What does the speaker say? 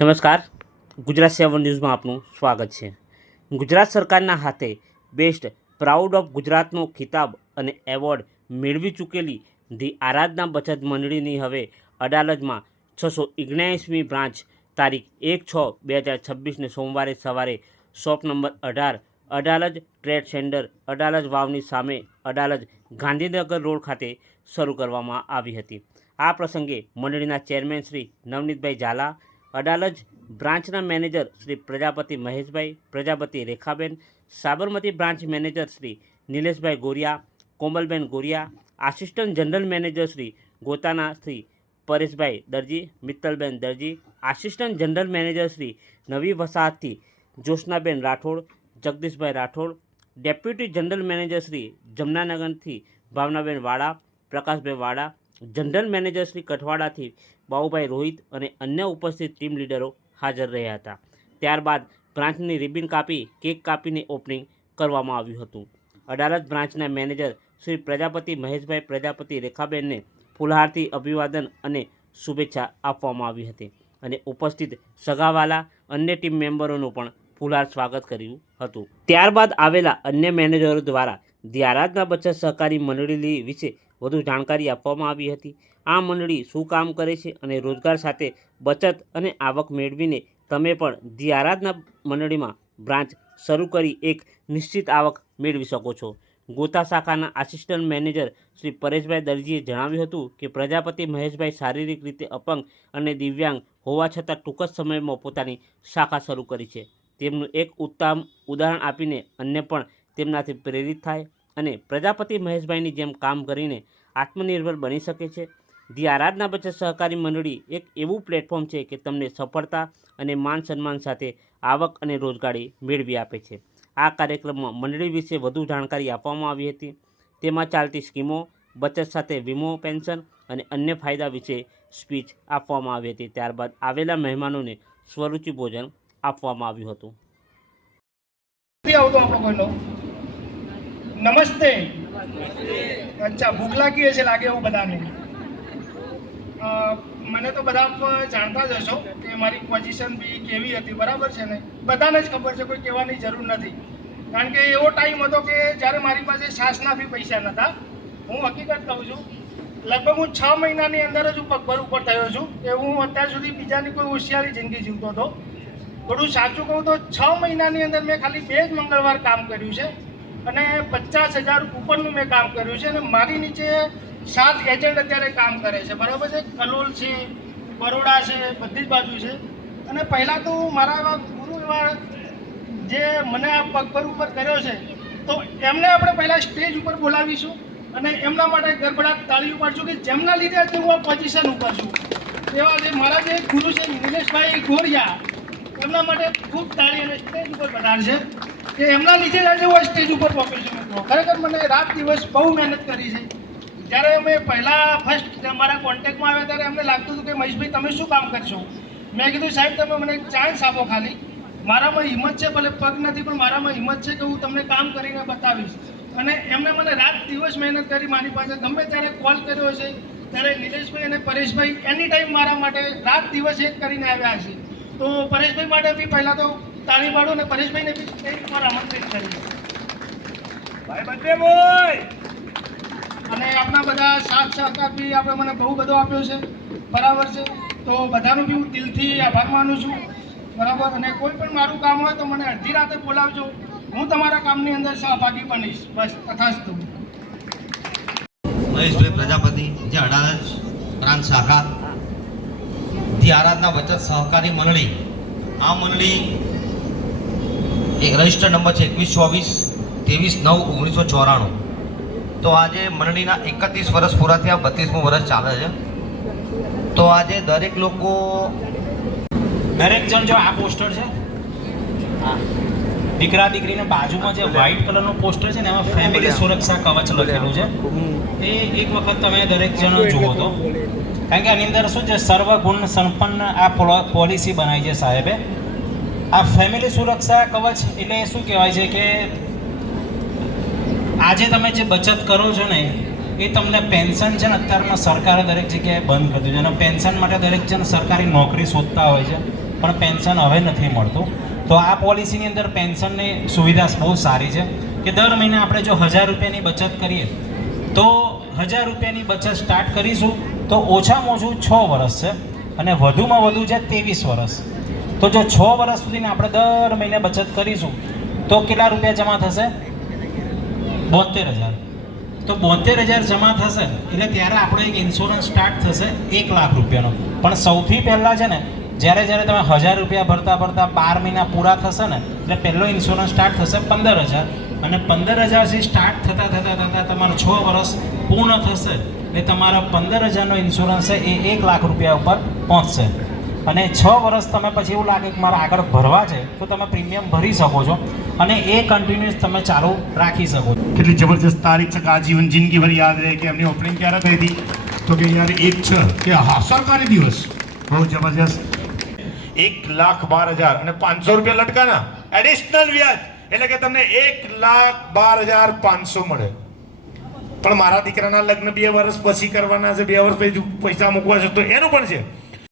નમસ્કાર. ગુજરાત 7 ન્યૂઝમાં આપનું સ્વાગત છે. ગુજરાત સરકારના હાથે બેસ્ટ પ્રાઉડ ઓફ ગુજરાતનો ખિતાબ અને એવોર્ડ મેળવી ચૂકેલી ધી આરાધના બચત મંડળીની હવે અડાલજમાં 679મી બ્રાન્ચ તારીખ 1/6/2026ને સોમવારે સવારે shop number 18 Adalaj trade centre Adalaj વાવની સામે અડાલજ ગાંધીનગર રોડ ખાતે શરૂ કરવામાં આવી હતી. આ પ્રસંગે મંડળીના ચેરમેન શ્રી નવનીતભાઈ ઝાલા, અડાલજ બ્રાન્ચના manager Shri Prajapati Maheshbhai, Prajapati Rekhaben, Sabarmati branch manager Shri Nileshbhai Goriya, Komalben Goriya, assistant general manager Shri ગોતાના Shri Pareshbhai Darji, Mittalben Darji, assistant general manager Shri નવી વસાહતથી Joshnaben Rathod, Jagdishbhai Rathod, deputy general manager Shri જમનાનગરથી ભાવનાબેન વાડા, પ્રકાશભાઈ વાડા, જનરલ મેનેજર શ્રી કઠવાડાથી બાબુભાઈ રોહિત અને અન્ય ઉપસ્થિત ટીમ લીડરો હાજર રહ્યા હતા. ત્યારબાદ બ્રાન્ચની રિબિન કાપી કેક કાપીને ઓપનિંગ કરવામાં આવ્યું હતું. અડાલજ બ્રાન્ચના મેનેજર શ્રી પ્રજાપતિ મહેશભાઈ, પ્રજાપતિ રેખાબેનને ફૂલહારથી અભિવાદન અને શુભેચ્છા આપવામાં આવી હતી અને ઉપસ્થિત સગાવાલા અન્ય ટીમ મેમ્બરોનું પણ ફૂલહાર સ્વાગત કર્યું હતું. ત્યારબાદ આવેલા અન્ય મેનેજરો દ્વારા ધી આરાધના બચત સહકારી મંડળી વિશે વધુ જાણકારી આપવામાં આવી હતી. આ મંડળી શું કામ કરે છે અને રોજગાર સાથે બચત અને આવક મેળવીને તમે પણ ધી આરાધના મંડળીમાં બ્રાન્ચ શરૂ કરી એક નિશ્ચિત આવક મેળવી શકો છો. ગોતા શાખાના આસિસ્ટન્ટ મેનેજર શ્રી પરેશભાઈ દરજીએ જણાવ્યું હતું કે પ્રજાપતિ મહેશભાઈ શારીરિક રીતે અપંગ અને દિવ્યાંગ હોવા છતાં ટૂંક જ સમયમાં પોતાની શાખા શરૂ કરી છે. તેમનું એક ઉત્તમ ઉદાહરણ આપીને અન્ય પણ તેમનાથી પ્રેરિત થાય અને પ્રજાપતિ મહેશભાઈની જેમ કામ કરીને આત્મનિર્ભર બની શકે છે. ધી આરાધના બચત સહકારી મંડળી એક એવું પ્લેટફોર્મ છે કે તમને સફળતા અને માન સન્માન સાથે આવક અને રોજગારી મેળવી આપે છે. આ કાર્યક્રમમાં મંડળી વિશે વધુ જાણકારી આપવામાં આવી હતી. તેમાં ચાલતી સ્કીમો, બચત સાથે વીમો, પેન્શન અને અન્ય ફાયદા વિશે સ્પીચ આપવામાં આવી હતી. ત્યારબાદ આવેલા મહેમાનોને સ્વરૂચિ ભોજન આપવામાં આવ્યું હતું. નમસ્તે. અચ્છા, ભૂખ લાગી હશે લાગે એવું બધાને. મને તો બધા જાણતા જ હશો કે મારી પોઝિશન બી કેવી હતી, બરાબર છે ને? બધાને જ ખબર છે, કોઈ કહેવાની જરૂર નથી. કારણ કે એવો ટાઈમ હતો કે જ્યારે મારી પાસે શ્વાસના બી પૈસા નહોતા. હું હકીકત કહું છું, લગભગ હું 6 મહિનાની અંદર જ હું પગભર ઉપર થયો છું કે હું અત્યાર સુધી બીજાની કોઈ હોશિયારી જિંદગી જીવતો હતો. થોડું સાચું કહું તો 6 મહિનાની અંદર મેં ખાલી 2 જ મંગળવાર કામ કર્યું છે અને 50,000 ઉપરનું મેં કામ કર્યું છે અને મારી નીચે 7 એજન્ટ અત્યારે કામ કરે છે, બરાબર છે? કલોલ છે, બરોડા છે, બધી જ બાજુ છે. અને પહેલાં તો મારા એવા ગુરુ એવા જે મને આ પગભર ઉપર કર્યો છે, તો એમને આપણે પહેલાં સ્ટેજ ઉપર બોલાવીશું અને એમના માટે ગરબડાટ તાળીઓ પાડશું કે જેમના લીધે આજે હું આ પોઝિશન ઉપર છું. એવા જે મારા જે ગુરુ છે નિલેશભાઈ ગોરિયા, એમના માટે ખૂબ તાળી અને સ્ટેજ ઉપર વધારશે કે એમના લીધે જ આજે હું સ્ટેજ ઉપર પહોંચ્યો છું. મિત્રો, ખરેખર મને રાત દિવસ બહુ મહેનત કરી છે. જ્યારે અમે પહેલાં ફર્સ્ટ મારા કોન્ટેક્ટમાં આવ્યા ત્યારે અમને લાગતું હતું કે મહેશભાઈ તમે શું કામ કરશો? મેં કીધું સાહેબ તમે મને ચાન્સ આપો, ખાલી મારામાં હિંમત છે, ભલે પગ નથી પણ મારામાં હિંમત છે કે હું તમને કામ કરીને બતાવીશ. અને એમને મને રાત દિવસ મહેનત કરી. મારી પાસે ગમે ત્યારે કોલ કર્યો છે ત્યારે નિલેશભાઈ અને પરેશભાઈ એની ટાઈમ મારા માટે રાત દિવસ એક કરીને આવ્યા છે. તો પરેશભાઈ માટે બી પહેલાં તો તાળી પાડો અને પરેશભાઈને બી સ્ટેજ પર આમંત્રિત કર્યું. ભાઈ બધે બોય. અને આપણા બધા સાથ સહકાર બી આપણે મને બહુ બધો આપ્યો છે, બરાબર છે? તો બધાનો બી હું દિલથી આભાર માનું છું, બરાબર? અને કોઈ પણ મારું કામ હોય તો મને અડધી રાતે બોલાવજો, હું તમારા કામની અંદર સહભાગી બનીશ. બસ તથાસ્તુ. મહેશભાઈ પ્રજાપતિ, જે અડાલજ બ્રાન્ચ શાખા ધી આરાધના બચત સહકારી મંડળી. આ મંડળી એક રજિસ્ટર નંબર છે 2124-23-9-1994. તો આજે મંડળીના 31 વર્ષ પૂરા થયા, 32મું વર્ષ ચાલે છે. તો આજે દરેક લોકો જણ જો આ પોસ્ટર છે, દીકરા દીકરીને બાજુમાં જે વ્હાઇટ કલરનું પોસ્ટર છે ને એમાં ફેમિલી સુરક્ષા કવચ લખેલું છે. એ એક વખત તમે દરેક જણ જુઓ તો, કારણ કે આની અંદર શું છે, સર્વગુણ સંપન્ન આ પોલિસી બનાવી છે સાહેબે. આ ફેમિલી સુરક્ષા કવચ એટલે શું કહેવાય છે કે આજે તમે જે બચત કરો છો ને એ તમને પેન્શન છે ને અત્યારમાં સરકારે દરેક જગ્યાએ બંધ કરી દીધું છે અને પેન્શન માટે દરેક જણ સરકારી નોકરી શોધતા હોય છે. પણ પેન્શન હવે નથી મળતું. તો આ પોલિસીની અંદર પેન્શનની સુવિધા બહુ સારી છે કે દર મહિને આપણે જો 1000 રૂપિયાની બચત કરીએ તો 1000 રૂપિયાની બચત સ્ટાર્ટ કરીશું તો ઓછામાં ઓછું 6 વર્ષ છે અને વધુમાં વધુ છે 23 વર્ષ. તો જો 6 વર્ષ સુધીને આપણે દર મહિને બચત કરીશું તો કેટલા રૂપિયા જમા થશે? 72,000. તો 72,000 જમા થશે એટલે ત્યારે આપણો એક ઇન્સ્યોરન્સ સ્ટાર્ટ થશે 1 લાખ રૂપિયાનો. પણ સૌથી પહેલાં છે ને જ્યારે તમે 1000 રૂપિયા ભરતા 12 મહિના પૂરા થશે ને એટલે પહેલો ઇન્સ્યોરન્સ સ્ટાર્ટ થશે 15,000 અને 15,000થી સ્ટાર્ટ થતાં તમારો 6 વર્ષ પૂર્ણ થશે એટલે તમારા 15,000નો ઇન્સ્યોરન્સ છે એ 1 લાખ રૂપિયા ઉપર પહોંચશે. અને 6 વર્ષ તમે પછી એવું લાગે કે મારે આગળ ભરવા છે તો તમે પ્રીમિયમ ભરી શકો છો અને એ કન્ટિન્યુઅસ તમે ચાલુ રાખી શકો છો. કેટલી જબરજસ્ત તારીખ છે કે આજીવન જિંદગીભર યાદ રહે કે એમની ઓપનિંગ ક્યારે થઈ હતી તો કે યાર 1/6 કે હા સરકારી દિવસ. બહુ જબરજસ્ત. 1,12,000 અને 500 રૂપિયા લટકાના એડિશનલ વ્યાજ એટલે કે તમને 1,12,500 મળે. પણ મારા દીકરાના લગ્ન 2 વર્ષ પછી કરવાના છે, 2 વર્ષ પછી પૈસા મૂકવા છે તો એનું પણ છે